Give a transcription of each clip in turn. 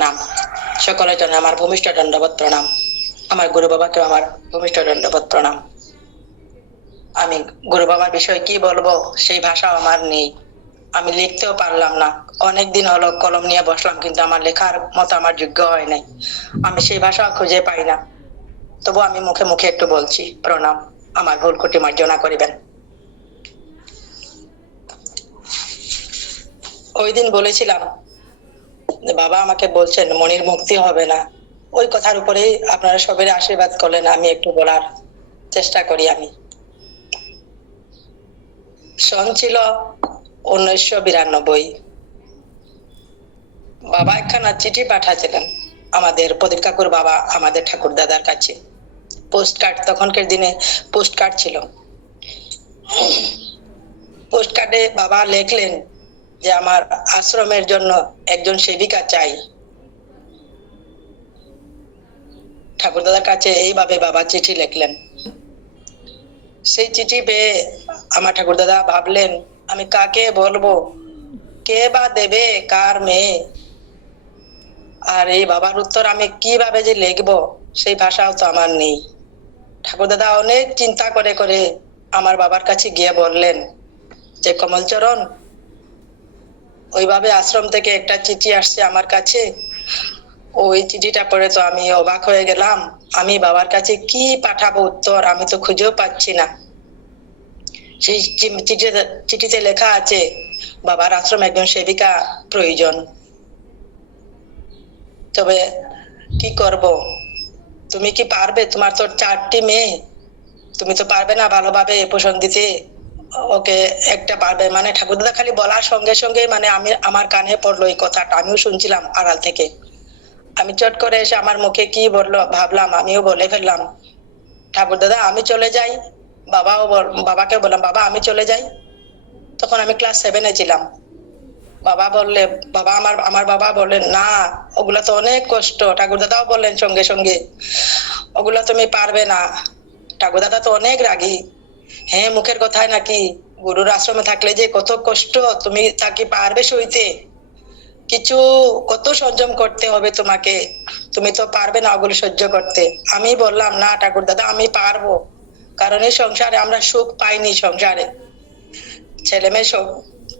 প্রণাম সকলের জন্য আমার ভূমিষ্ঠ দণ্ডবোধ প্রণাম আমার গুরু বাবাকেও আমার ভূমিষ্ঠ দণ্ডবোধ প্রণাম আমি গুরু বাবার বিষয়ে কি বলব, সেই ভাষা আমার নেই। আমি লিখতেও পারলাম না। অনেক দিন হলো কলম নিয়ে বসলাম, কিন্তু আমার লেখার মতো আমার যোগ্য হয় নাই। আমি সেই ভাষা খুঁজে পাই না। তবু আমি মুখে মুখে একটু বলছি, প্রণাম। আমার ভুল কুটি মার্জনা করিবেন। ওই দিন বলেছিলাম বাবা আমাকে বলছেন, মনির মুক্তি হবে না। ওই কথার উপরেই আপনারা সবের আশীর্বাদ করলেন, আমি একটু বলার চেষ্টা করি আমি। সন ছিল উনিশশো বিরানব্বই। বাবা একখানা চিঠি পাঠাচ্ছিলেন আমাদের প্রদীপ কাকুর বাবা, আমাদের ঠাকুর দাদার কাছে। পোস্ট কার্ড তখনকার দিনে পোস্ট কার্ড ছিল। পোস্ট কার্ডে বাবা লেখলেন যে আমার আশ্রমের জন্য একজন সেবিকা চাই। ঠাকুর দাদার কাছে এইভাবে বাবা চিঠি লিখলেন। সেই চিঠি পেয়ে আমার ঠাকুর দাদা ভাবলেন, আমি কাকে বলব? কে বা দেবে? কার মেয়ে? আর এই বাবার উত্তর আমি কীভাবে যে লিখব, সেই ভাষাও তো আমার নেই। ঠাকুর দাদা অনেক চিন্তা করে করে আমার বাবার কাছে গিয়ে বললেন, যে কমলচরণ ওইভাবে আশ্রম থেকে একটা চিঠি আসছে আমার কাছে। ওই চিঠিটা পড়ে তো আমি অবাক হয়ে গেলাম। আমি বাবার কাছে কি পাঠাবো উত্তর আমি তো খুঁজেও পাচ্ছি না। সেই চিঠিতে লেখা আছে, বাবার আশ্রম একজন সেবিকা, প্রয়োজন। তবে কি করব? তুমি কি পারবে? তোমার তো চারটি মেয়ে। তুমি তো পারবে না ভালোভাবে পোষণ দিতে। ওকে একটা পারবে মানে ঠাকুরদাদা খালি বলার সঙ্গে সঙ্গে মানে আমি, আমার কানে পড়ল এই কথাটা, আমিও শুনছিলাম আড়াল থেকে। আমি চট করে এসে আমার মুখে কি বলল ভাবলাম, আমিও বলে ফেললাম ঠাকুর দাদা আমি চলে যাই। বাবাও বাবাকে বললাম, বাবা, আমি চলে যাই। তখন আমি ক্লাস সেভেনে ছিলাম। বাবা বললে, বাবা, আমার আমার বাবা বললেন, না, ওগুলা তো অনেক কষ্ট। ঠাকুর দাদাও বললেন সঙ্গে সঙ্গে, ওগুলা তুমি পারবে না। ঠাকুর দাদা তো অনেক রাগী। হ্যাঁ মুখের কথায় নাকি? গুরুর আশ্রমে থাকলে যে কত কষ্ট, তুমি তাকে পারবে সইতে? কিছু কত সংযম করতে হবে তোমাকে? তুমি তো পারবে না ওগুলো সহ্য করতে। আমি বললাম, না ঠাকুর দাদা, আমি পারব। কারণ এই সংসারে আমরা সুখ পাইনি সংসারে। ছেলে মেয়ে সব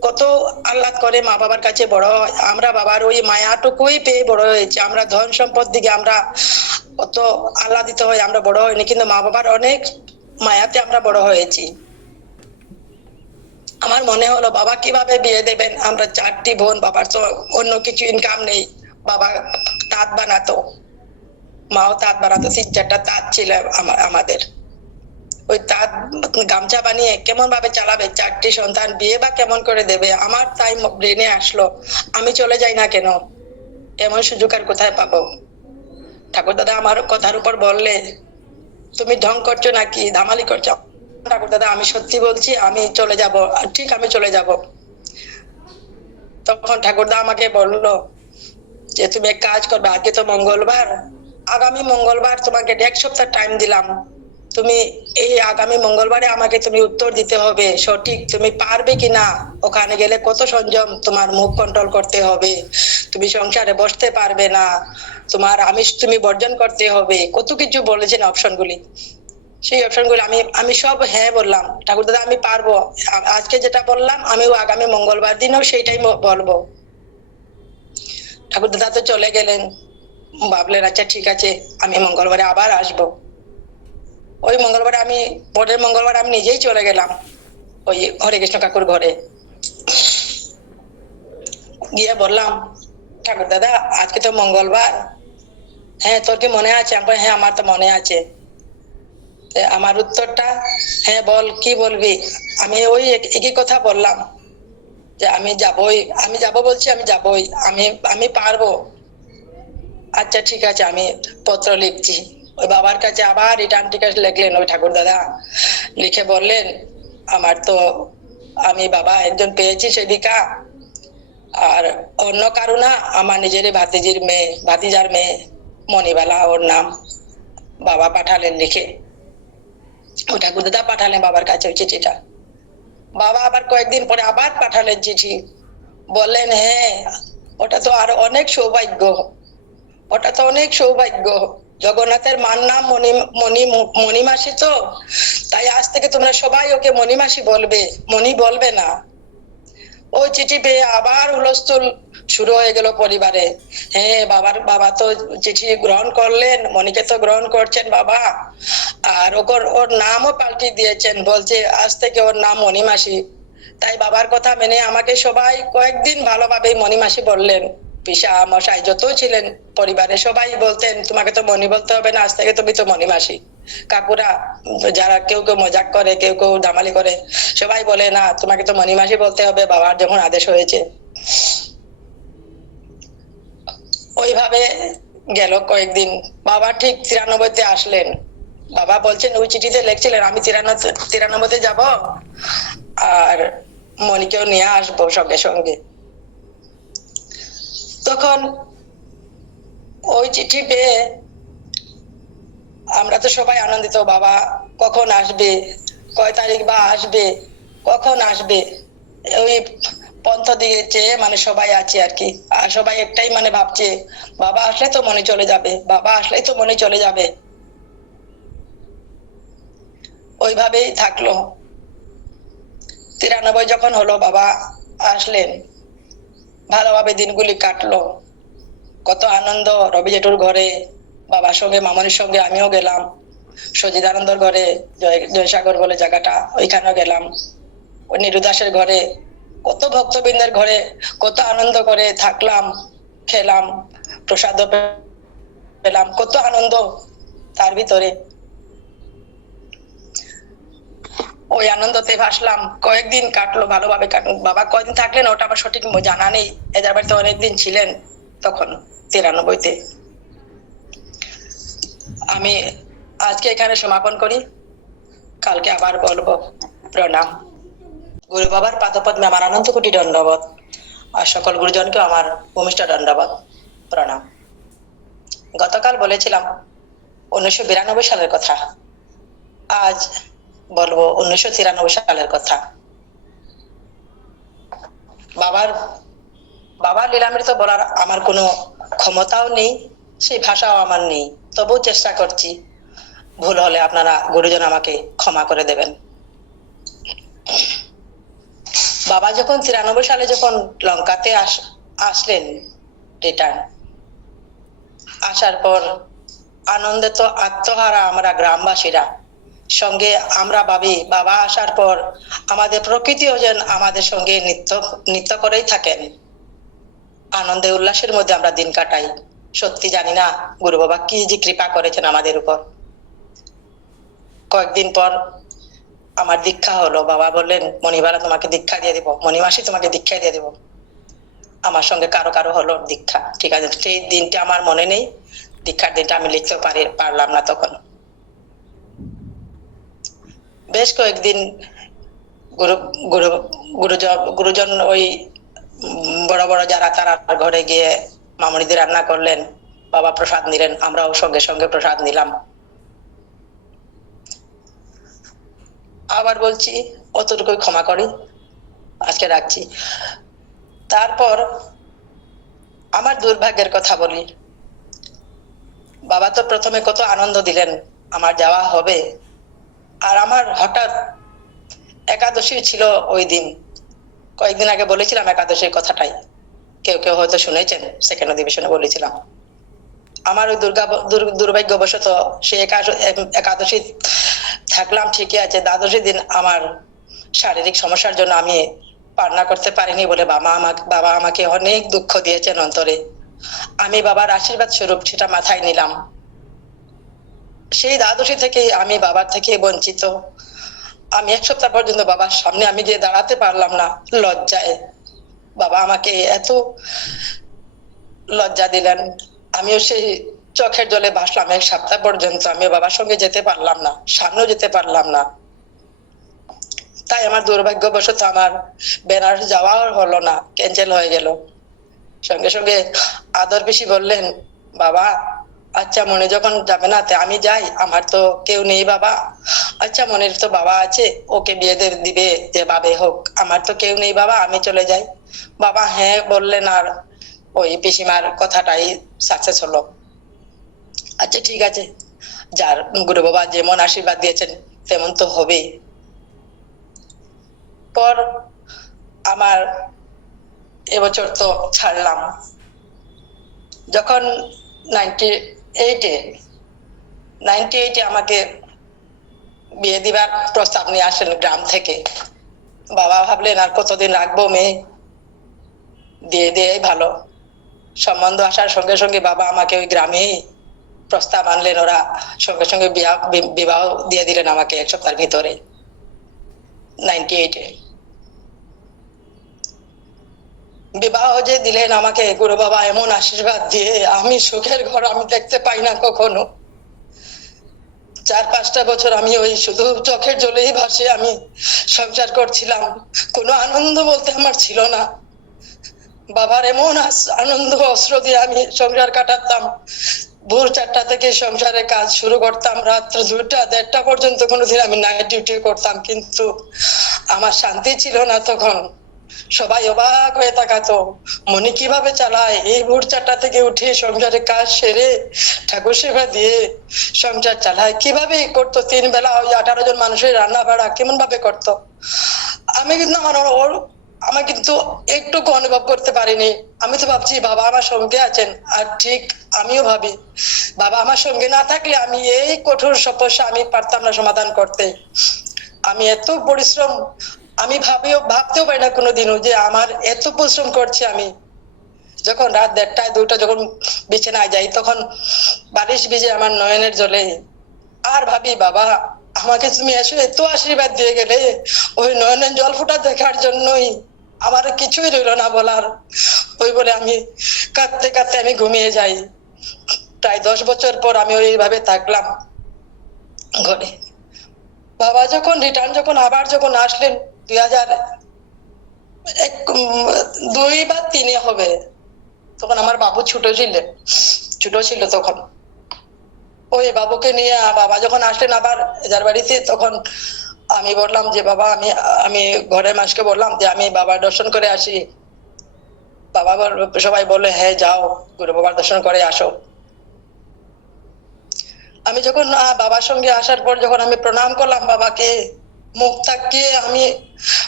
কত আহ্লাদ করে মা বাবার কাছে বড় হয়। আমরা বাবার ওই মায়াটুকুই পেয়ে বড় হয়েছে। আমরা ধন সম্পদ দিকে আমরা কত আহ্লাদিত হয়ে আমরা বড় হইনি। কিন্তু মা বাবার অনেক মায়াতে আমরা বড় হয়েছি। আমার মনে হলো, বাবা কীভাবে বিয়ে দেবেন? আমরা চারটি বোন, বাবার তো অন্য কিছু ইনকাম নেই। বাবা তাঁত বানাতো। মাও তাঁত বানাতো, তিন চারটা তাঁত ছিল আমা- আমাদের। ওই তাঁত গামছা বানিয়ে কেমন ভাবে চালাবে? চারটি সন্তান বিয়ে বা কেমন করে দেবে? আমার তাই ব্রেনে আসলো, আমি চলে যাই না কেন? এমন সুযোগ আর কোথায় পাবো? ঠাকুর দাদা আমার কথার উপর বললে তুমি ঢং করছ নাকি? ধামালি করছ? ঠাকুর দাদা, আমি সত্যি বলছি, আমি চলে যাব। ঠিক আমি চলে যাব। তখন ঠাকুরদা আমাকে বলল যে, তুমি এক কাজ করবে, আজকে তো মঙ্গলবার। আগামী মঙ্গলবার তোমাকে এক সপ্তাহ টাইম দিলাম। তুমি এই আগামী মঙ্গলবারে আমাকে তুমি উত্তর দিতে হবে, সঠিক তুমি পারবে কি না ওখানে গেলে কত সংযম তোমার মুখ কন্ট্রোল করতে হবে। তুমি সংসারে বসতে পারবে না। তোমার আমিষ তুমি বর্জন করতে হবে। কত কিছু বলেছেন অপশনগুলি সেই অপশনগুলো আমি আমি সব হ্যাঁ বললাম। ঠাকুর দাদা, আমি পারব। আজকে যেটা বললাম, আমিও আগামী মঙ্গলবার দিনও সেইটাই বলব। ঠাকুর দাদা তো চলে গেলেন। ভাবলেন আচ্ছা ঠিক আছে, আমি মঙ্গলবারে আবার আসব। ওই মঙ্গলবার আমি পরের মঙ্গলবার আমি নিজেই চলে গেলাম ওই হরে কৃষ্ণ কাকুর ঘরে। গিয়ে বললাম, ঠাকুর দাদা, আজকে তো মঙ্গলবার। হ্যাঁ তোর কি মনে আছে? আমি হ্যাঁ আমার তো মনে আছে। আমার উত্তরটা হ্যাঁ বল, কি বলবি? আমি ওই একই কথা বললাম, যে আমি যাবই, আমি যাব বলছি, আমি যাবই, আমি আমি পারব। আচ্ছা ঠিক আছে, আমি পত্র লিখছি। ওই বাবার কাছে আবার রিটার্ন টিকিট লিখলেন, ওই ঠাকুর দাদা লিখে বললেন, আমার তো, আমি বাবা একজন পেয়েছি সেদিকা। আর অন্য কারও না, আমার নিজেরই ভাতিজির মেয়ে, ভাতিজার মেয়ে, মণিবালা ওর নাম বাবা পাঠালেন লিখে। ও ঠাকুর দাদা পাঠালেন বাবার কাছে ওই চিঠিটা। বাবা আবার কয়েকদিন পরে আবার পাঠালেন চিঠি। বললেন হ্যাঁ ওটা তো আর অনেক সৌভাগ্য। ওটা তো অনেক সৌভাগ্য। জগন্নাথের মার নাম মণি মণি মণিমাসি তো? তাই আজ থেকে তোমরা সবাই ওকে মণিমাসি বলবে। মণি বলবে না। ওই চিঠি পেয়ে আবার হুলস্থুল শুরু হয়ে গেল পরিবারে। হ্যাঁ বাবার বাবা তো চিঠি গ্রহণ করলেন মনিকে তো গ্রহণ করছেন বাবা। আর ওর ওর নামও পাল্টে দিয়েছেন, বলছে আজ থেকে ওর নাম মণিমাসি। তাই বাবার কথা মেনে আমাকে সবাই কয়েকদিন ভালোভাবে মণিমাসি বললেন। পিসা মশাই যত ছিলেন পরিবারে সবাই বলতেন, তোমাকে তো মণি বলতে হবে না, আজ থেকে তুমি তো মণিমাসি। কাকুরা, যারা কেউ কেউ মজাক করে, কেউ কেউ দামালি করে, সবাই বলে, না, তোমাকে তো মণিমাসি বলতে হবে, বাবার যখন আদেশ হয়েছে। ওইভাবে গেল কয়েকদিন। বাবা ঠিক তিরানব্বইতে আসলেন। বাবা বলছেন, ওই চিঠিতে লিখছিলেন, আমি তিরানব্বই তিরানব্বইতে যাব আর মনিকেও নিয়ে আসব সঙ্গে সঙ্গে। তখন ওই চিঠি পেয়ে আমরা তো সবাই আনন্দিত, বাবা, কখন আসবে? কয় তারিখ বা আসবে? কখন আসবে? ওই পন্থ চেয়ে মানে সবাই আছে আর কি। আর সবাই একটাই মানে ভাবছে, বাবা আসলে তো মনে চলে যাবে, বাবা আসলেই তো মনে চলে যাবে। ওইভাবেই থাকল। তিরানব্বই যখন হলো, বাবা, আসলেন। ভালোভাবে দিনগুলি কাটলো। কত আনন্দ, রবি জেঠুর ঘরে, বাবার সঙ্গে, মামনির সঙ্গে আমিও গেলাম। সজিদানন্দর ঘরে, জয়, জয়সাগর বলে জায়গাটা, ওইখানেও গেলাম। নিরুদাসের ঘরে, কত ভক্তবৃন্দের ঘরে, কত আনন্দ করে থাকলাম, খেলাম প্রসাদ পেলাম, কত আনন্দ তার ভিতরে। ওই আনন্দতে ভাসলাম। কয়েকদিন কাটলো, ভালোভাবে কাটলো বাবা কয়দিন থাকলেন ওটা আমার সঠিক জানা নেই। এদের বাড়িতে অনেকদিন ছিলেন তখন, তিরানব্বইতে। আমি আজকে এখানে সমাপন করি। কালকে আবার বলব। প্রণাম। গুরু বাবার পাদপদ্মে আমার আনন্দ কোটি দণ্ডবোধ। আর সকল গুরুজনকে আমার ভূমিষ্ঠ দণ্ডবোধ। প্রণাম। গতকাল বলেছিলাম, উনিশশো বিরানব্বই সালের কথা। আজ বলব, উনিশশো তিরানব্বই সালের কথা। বাবার বাবার লীলামৃত বলার আমার কোনো ক্ষমতাও নেই, সেই ভাষাও আমার নেই। তবু চেষ্টা করছি। ভুল হলে আপনারা গুরুজন আমাকে ক্ষমা করে দেবেন। বাবা যখন তিরানব্বই সালে যখন লঙ্কাতে আস, আসলেন রিটার্ন আসার পর আনন্দে তো আত্মহারা আমরা গ্রামবাসীরা। সঙ্গে আমরা ভাবি, বাবা আসার পর আমাদের প্রকৃতিও যেন আমাদের সঙ্গে নৃত্য নৃত্য করেই থাকেন। আনন্দে, উল্লাসের মধ্যে আমরা দিন কাটাই। সত্যি জানি না, গুরু বাবা কি যে কৃপা করেছেন আমাদের উপর। কয়েকদিন পর আমার দীক্ষা হলো। বাবা বললেন, মণিবালা তোমাকে দীক্ষা দিয়ে দিব, মণিমাসি তোমাকে দীক্ষা দিয়ে দিব। আমার সঙ্গে কারও কারও হলো দীক্ষা। ঠিক আছে, সেই দিনটা আমার মনে নেই। দীক্ষার দিনটা আমি লিখতে পারি, পারলাম না তখন। বেশ কয়েকদিন গুরু গুরু, গুরুজন গুরুজন ওই বড় বড় যারা তারা ঘরে গিয়ে মামনিদের রান্না করলেন, বাবা প্রসাদ নিলেন, আমরাও সঙ্গে সঙ্গে প্রসাদ নিলাম। আবার বলছি, অতটুকুই ক্ষমা করি, আজকে রাখছি। তারপর আমার দুর্ভাগ্যের কথা বলি। বাবা তো প্রথমে কত আনন্দ দিলেন, আমার যাওয়া হবে আর আমার হঠাৎ একাদশী ছিল ওই দিন। কয়েকদিন আগে বলেছিলাম একাদশীর কথাটাই। কেউ কেউ হয়তো শুনেছেন সেকেন্ড অধিবেশনে বলেছিলাম। আমার ওই দুর্গা দুর্ভাগ্যবশত সে একাদশী থাকলাম, ঠিকই আছে। দ্বাদশী দিন আমার শারীরিক সমস্যার জন্য আমি পারনা করতে পারিনি বলে বাবা আমাকে বাবা আমাকে অনেক দুঃখ দিয়েছেন অন্তরে। আমি বাবার আশীর্বাদ স্বরূপ সেটা মাথায় নিলাম। সেই দ্বাদশী থেকে আমি বাবার থেকে বঞ্চিত। আমি এক সপ্তাহ পর্যন্ত বাবার সামনে আমি গিয়ে দাঁড়াতে পারলাম না লজ্জায়। বাবা আমাকে এত লজ্জা দিলেন। আমিও সেই চোখের জলে ভাসলাম এক সপ্তাহ পর্যন্ত। আমি বাবার সঙ্গে যেতে পারলাম না, সামনেও যেতে পারলাম না। তাই আমার দুর্ভাগ্যবশত আমার বেনারস যাওয়াও হলো না ক্যান্সেল হয়ে গেল। সঙ্গে সঙ্গে আদর পিসি বললেন, বাবা আচ্ছা মনে যখন যাবে না আমি যাই, আমার তো কেউ নেই বাবা। আচ্ছা মনের তো বাবা আছে, ওকে বিয়ে দিবে যে বাবে হোক। আমার তো কেউ নেই বাবা, আমি চলে যাই। বাবা হ্যাঁ বললেন আর ওই পিসিমার কথাটাই সাকসেস হলো। আচ্ছা ঠিক আছে। যার গুরু বাবা যেমন আশীর্বাদ দিয়েছেন, তেমন তো হবেই। পর আমার এবছর তো ছাড়লাম। যখন নাইনটি এইটে নাইনটি এইটে আমাকে বিয়ে দিবার প্রস্তাব নিয়ে আসেন গ্রাম থেকে। বাবা ভাবলেন, আর কতদিন রাখব মেয়ে? দিয়ে দিয়েই ভালো। সম্বন্ধ আসার সঙ্গে সঙ্গে বাবা আমাকে ওই গ্রামেই প্রস্তাব আনলেন। ওরা সঙ্গে সঙ্গে বিবাহ দিয়ে দিলেন আমাকে এক সপ্তাহের ভিতরে। নাইনটি এইটে বিবাহ যে দিলেন আমাকে, গুরু বাবা, এমন আশীর্বাদ দিয়ে আমি সুখের ঘর আমি দেখতে পাই না কখনো। চার পাঁচটা বছর আমি ওই শুধু চোখের জলেই ভাসে আমি সংসার করছিলাম। কোনো আনন্দ বলতে আমার ছিল না। বাবার এমন আনন্দ, অস্ত্র দিয়ে আমি সংসার কাটাতাম। ভোর চারটা থেকে সংসারে কাজ শুরু করতাম। রাত্র দুটা দেড়টা পর্যন্ত কোনোদিন আমি নাইট ডিউটি করতাম। কিন্তু আমার শান্তি ছিল না তখন। সবাই অবাক হয়ে তাকাতো। মনি কীভাবে চালায়? এই ভোর চারটা থেকে উঠে সংসারে কাজ সেরে ঠাকুর সেবা দিয়ে সংসার চালায়। কীভাবে করতো? তিন বেলা ওই আঠারো জন মানুষের রান্না ভাড়া কেমন ভাবে করতো? আমি কিন্তু আমার ওর আমি কিন্তু একটুকু অনুভব করতে পারিনি। আমি তো ভাবছি, বাবা আমার সঙ্গে আছেন। আর ঠিক আমিও ভাবি, বাবা আমার সঙ্গে না থাকলে আমি এই কঠোর সমস্যা আমি পারতাম না সমাধান করতে। আমি এত পরিশ্রম আমি ভাবিও, ভাবতেও পারি না কোনোদিনও যে আমার এত পরিশ্রম করছি আমি। যখন রাত দেড়টায় দুটো যখন বিছানায় যাই, তখন বালিশ ভিজে আমার নয়নের জলে। আর ভাবি, বাবা, আমাকে তুমি এসে, এত আশীর্বাদ দিয়ে গেলে। ওই নয়নের জল ফোটা দেখার জন্যই আমার কিছুই রইল না বলার। ওই বলে আমি কাঁদতে কাঁদতে আমি ঘুমিয়ে যাই। প্রায় দশ বছর পর আমি ওইভাবে থাকলাম ঘরে। বাবা যখন রিটার্ন যখন আবার যখন আসলেন দুই হাজার দুই বা তিনে হবে। তখন আমার বাবু ছোট ছিলেন ছোট ছিল তখন। ওই বাবুকে নিয়ে বাবা যখন আসলেন আবার যার বাড়িতে, তখন আমি বললাম যে, বাবা, আমি আমি ঘরের মাসকে বললাম যে, আমি বাবার দর্শন করে আসি। বাবা বল- সবাই বললে হ্যাঁ যাও, গুরু বাবার দর্শন করে আসো। আমি যখন বাবার সঙ্গে আসার পর যখন আমি প্রণাম করলাম বাবাকে মুখ তাকিয়ে আমি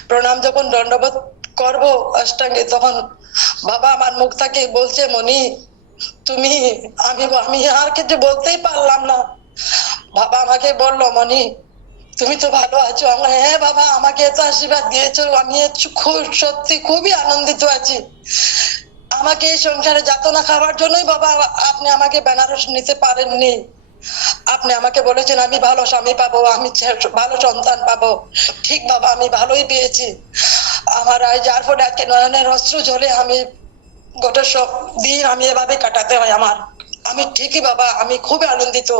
প্রণাম যখন দণ্ডবোধ করব অষ্টাঙ্গে, তখন বাবা আমার মুখ তাকিয়ে বলছে মনি তুমি, আমি আমি আর কিছু বলতেই পারলাম না। বাবা আমাকে বলল মনি তুমি তো ভালো আছো। আমরা হ্যাঁ বাবা, আমাকে এত আশীর্বাদ দিয়েছ, আমি খুব, সত্যি খুবই আনন্দিত আছি। আমাকে এই সংসারে যাতনা খাওয়ার জন্যই বাবা আপনি আমাকে বেনারস নিতে পারেননি। আপনি আমাকে বলেছেন, আমি ভালো স্বামী পাবো, আমি ভালো সন্তান পাবো। ঠিক বাবা, আমি ভালোই পেয়েছি। আমার যার ফলে আজকে নয়নের অস্ত্র জলে আমি গোটা সব দিন আমি এভাবে কাটাতে হয় আমার। আমি ঠিকই বাবা, আমি খুব আনন্দিত।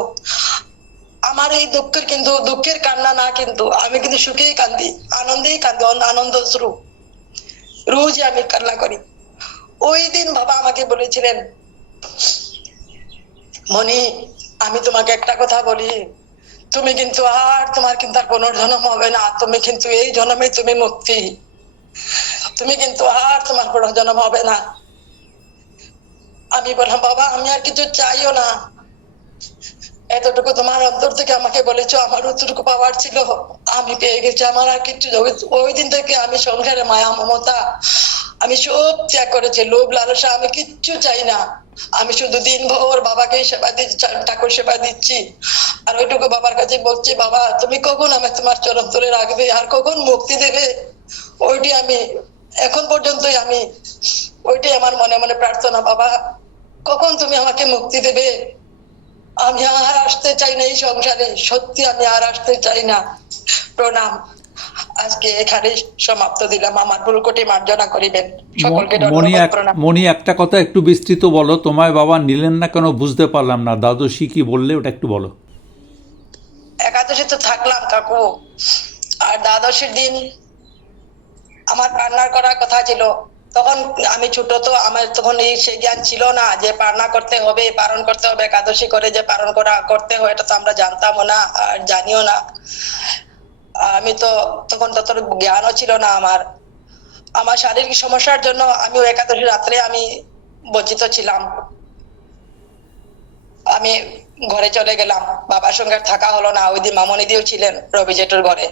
আমার এই দুঃখের কিন্তু, দুঃখের কান্না না কিন্তু, আমি কিন্তু সুখেই কান্দি, আনন্দেই কান্দি আনন্দ শ্রু রোজ আমি কান্না করি। ওই দিন বাবা আমাকে বলেছিলেন মনি আমি তোমাকে একটা কথা বলি। তুমি কিন্তু আর তোমার কিন্তু আর কোনো জন্ম হবে না। তুমি কিন্তু এই জন্মে তুমি মুক্তি। তুমি কিন্তু আর তোমার পুনর্জন্ম হবে না। আমি বললাম, বাবা, আমি আর কিছু চাইও না। এতটুকু তোমার অন্তর থেকে আমাকে বলেছ, আমার অতটুকু পাওয়ার ছিল, আমি পেয়ে গেছি। আমার আর কিছু ওই- দিন থেকে আমি সংসারে মায়া, মমতা, আমি সব ত্যাগ করেছি। লোভ, লালসা, আমি কিচ্ছু চাই না। আমি শুধু দিন ভোর বাবাকে সেবা দিচ্ছি, ঠাকুর সেবা দিচ্ছি। আর ওইটুকু বাবার কাছে বলছি, বাবা, তুমি কখন আমি তোমার চরণ রাখবে? আর কখন মুক্তি দেবে? ওইটি আমি এখন পর্যন্তই আমি ওইটাই আমার মনে মনে প্রার্থনা, বাবা, কখন তুমি আমাকে মুক্তি দেবে? আমি আর আসতে চাই না এই সংসারে। সত্যি আমি আর আসতে চাই না। প্রণাম। আজকে এখানে সমাপ্ত দিলাম। আমার ভুল কোটি মার্জনা করিবেন। সকলকে মনি একটা কথা একটু বিস্তৃত বলো। তোমায় বাবা নিলেন না কেন বুঝতে পারলাম না। দ্বাদশী কি বললে ওটা একটু বলো। একাদশী তো থাকলাম কাকু। আর দ্বাদশীর দিন আমার পার্নার করার কথা ছিল। তখন আমি ছোট তো আমার তখন এই সে জ্ঞান ছিল না যে পারনা করতে হবে, পালন করতে হবে, একাদশী করে যে পালন করা করতে হয়, এটা তো আমরা জানতামও না আর জানিও না। আমি তো তখন তত জ্ঞানও ছিল না আমার। আমার শারীরিক সমস্যার জন্য আমি ওই একাদশী রাত্রে আমি বঞ্চিত ছিলাম। আমি ঘরে চলে গেলাম, বাবার সঙ্গে থাকা হলো না ওই দিন মামনিদিও ছিলেন রবি জেঠুর ঘরে,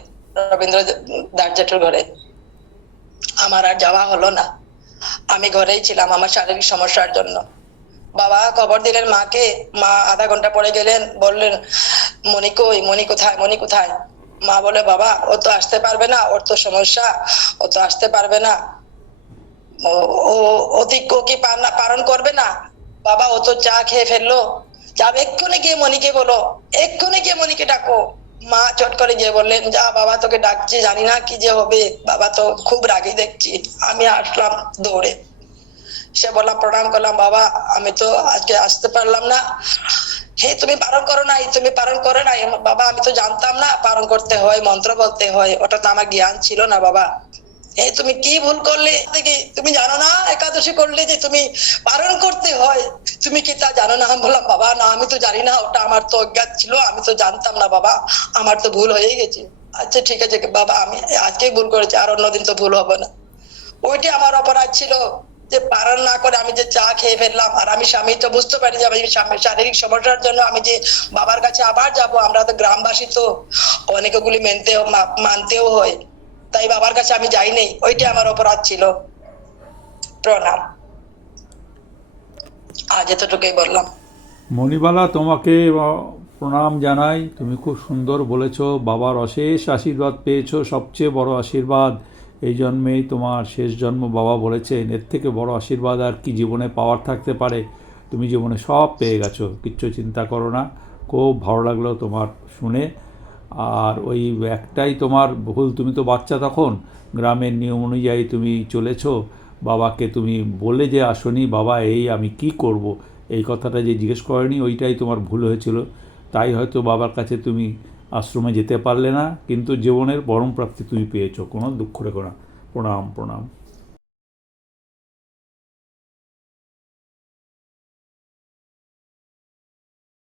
রবীন্দ্র দাস জেঠুর ঘরে। আমার আর যাওয়া হলো না। আমি ঘরেই ছিলাম আমার শারীরিক সমস্যার জন্য। বাবা খবর দিলেন মাকে, মা আধা ঘণ্টা পরে গেলেন, বললেন মনি কই মনি কোথায় মনি কোথায়? মা বলে, বাবা, ও তো আসতে পারবে না, ওর তো সমস্যা, ও তো আসতে পারবে না। ও ও অতি ও কি পালন করবে না? বাবা, ও তো চা খেয়ে ফেলল। যাবে, এক্ষুনি গিয়ে মনিকে বলো, এক্ষুনি গিয়ে মনিকে ডাকো। মা চট করে গিয়ে বললেন, যা বাবা তোকে ডাকছে, জানি না কি যে হবে। বাবা তো খুব রাগি দেখছি। আমি আসলাম দৌড়ে। সে বললাম, প্রণাম করলাম, বাবা, আমি তো আজকে আসতে পারলাম না। হে, তুমি পালন করো নাই, তুমি পালন করো নাই। বাবা, আমি তো জানতাম না পালন করতে হয়, মন্ত্র বলতে হয়। ওটা তো আমার জ্ঞান ছিল না, বাবা। এই তুমি কি ভুল করলে? তুমি জানো না, একাদশী করলে যে তুমি পালন করতে হয়। তুমি কি তা জানো না? আমি বললাম, বাবা, না, আমি তো জানি না, ওটা আমার তো অজ্ঞাত ছিল, আমি তো জানতাম না, বাবা, আমার তো ভুল হয়ে গেছে। আচ্ছা ঠিক আছে, বাবা, আমি আজকেই ভুল করেছি, আর অন্যদিন তো ভুল হবে না। ওইটি আমার অপরাধ ছিল, যে পালন না করে আমি যে চা খেয়ে ফেললাম, আর আমি স্বামী তো বুঝতে পারি যে আমি শারীরিক সমস্যার জন্য আমি যে বাবার কাছে আবার যাব, আমরা তো গ্রামবাসী তো, অনেকগুলি মেনতেও মা- মানতেও হয়। তাই বাবার কাছে আমি যাই ওইটি আমার অপরাধ ছিল। প্রণাম। আজ এতটুকুই বললাম। মণিবালা, তোমাকে প্রণাম জানাই। তুমি খুব সুন্দর বলেছ। বাবার অশেষ আশীর্বাদ পেয়েছ। সবচেয়ে বড় আশীর্বাদ এই জন্মেই তোমার শেষ জন্ম বাবা বলেছেন। এর থেকে বড় আশীর্বাদ আর কি জীবনে পাওয়ার থাকতে পারে? তুমি জীবনে সব পেয়ে গেছো। কিচ্ছু চিন্তা করো না। খুব ভালো লাগল তোমার শুনে। আর ওই একটাই তোমার ভুল, তুমি তো বাচ্চা তখন। গ্রামের নিয়ম অনুযায়ী তুমি চলেছ। বাবাকে তুমি বলে যে, আসনি বাবা, এই আমি কি করব? এই কথাটা যে জিজ্ঞেস করেনি, ওইটাই তোমার ভুল হয়েছিল। তাই হয়তো বাবার কাছে তুমি আশ্রমে যেতে পারলে না, কিন্তু জীবনের পরম প্রাপ্তি তুমি পেয়েছ। কোনো দুঃখ রেখো না। প্রণাম প্রণাম।